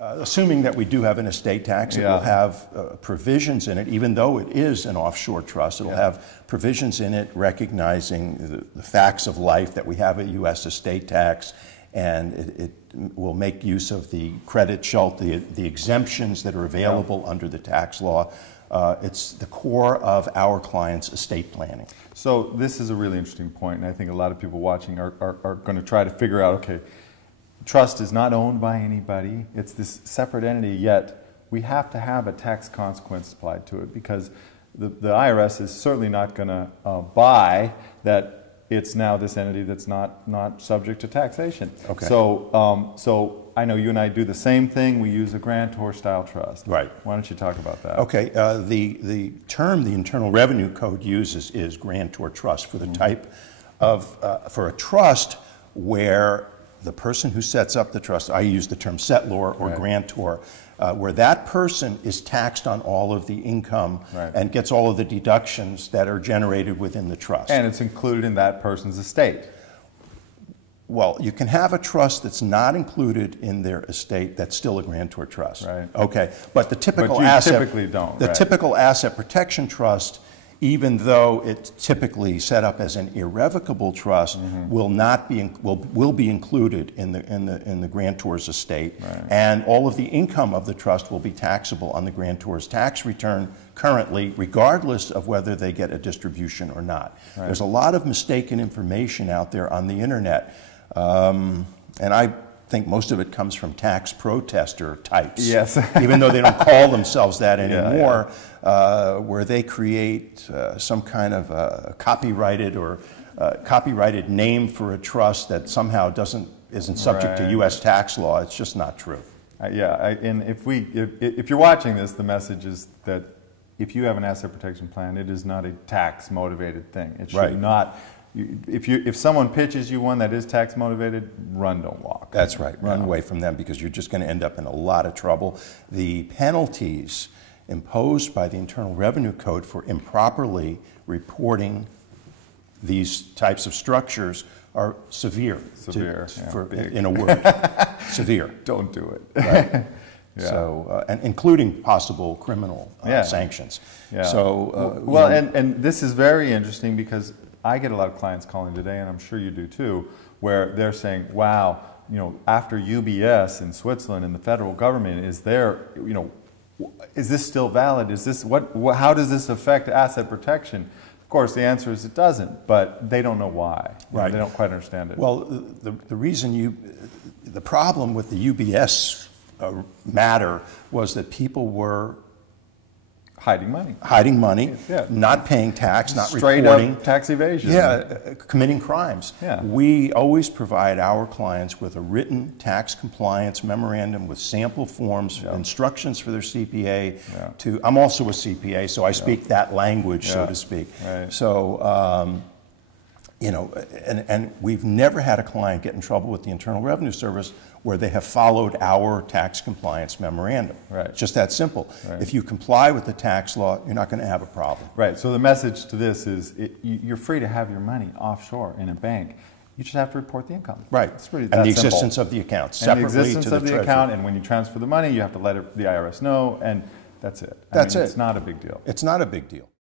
Assuming that we do have an estate tax, it will have provisions in it, even though it is an offshore trust, it will have provisions in it recognizing the facts of life, that we have a U.S. estate tax, and it will make use of the credit shelter, the exemptions that are available under the tax law. It's the core of our clients' estate planning. So this is a really interesting point, and I think a lot of people watching are going to try to figure out, okay, trust is not owned by anybody, it's this separate entity, yet we have to have a tax consequence applied to it, because the IRS is certainly not going to buy that it's now this entity that's not subject to taxation. Okay. So, so I know you and I do the same thing. We use a grantor style trust. Right. Why don't you talk about that? Okay. The term the Internal Revenue Code uses is grantor trust for the type of, for a trust where the person who sets up the trust, I use the term settlor or grantor, where that person is taxed on all of the income and gets all of the deductions that are generated within the trust. And it's included in that person's estate. Well, you can have a trust that's not included in their estate that's still a grantor trust. Right. Okay. But the typical typical asset protection trust, even though it's typically set up as an irrevocable trust, will be included in the grantor's estate, and all of the income of the trust will be taxable on the grantor's tax return currently, regardless of whether they get a distribution or not. There's a lot of mistaken information out there on the internet, and I think most of it comes from tax protester types. Yes. Even though they don't call themselves that anymore, where they create some kind of a copyrighted or copyrighted name for a trust that somehow isn't subject to U.S. tax law. It's just not true. And if you're watching this, the message is that if you have an asset protection plan, it is not a tax motivated thing. It should not. If someone pitches you one that is tax motivated, run, don't walk. That's right. Run away from them, because you're just going to end up in a lot of trouble. The penalties imposed by the Internal Revenue Code for improperly reporting these types of structures are severe. Severe, in a word, severe. Don't do it. Right. So, and including possible criminal sanctions. So, and this is very interesting, because I get a lot of clients calling today, and I'm sure you do too, where they're saying, wow, after UBS in Switzerland and the federal government, is this still valid? Is this, how does this affect asset protection? Of course, the answer is it doesn't, but they don't know why. Right. They don't quite understand it. Well, the reason the problem with the UBS matter was that people were hiding money, not paying tax, not straight reporting. Up tax evasion. Committing crimes. We always provide our clients with a written tax compliance memorandum with sample forms, instructions for their CPA. I'm also a CPA, so I speak that language, so to speak. So, and we've never had a client get in trouble with the Internal Revenue Service where they have followed our tax compliance memorandum. It's just that simple. If you comply with the tax law, you're not going to have a problem. So the message to this is you're free to have your money offshore in a bank. You just have to report the income. It's really and the existence of the account separately to the treasury. And the existence of the account, and when you transfer the money, you have to let the IRS know, and that's it. It's not a big deal. It's not a big deal.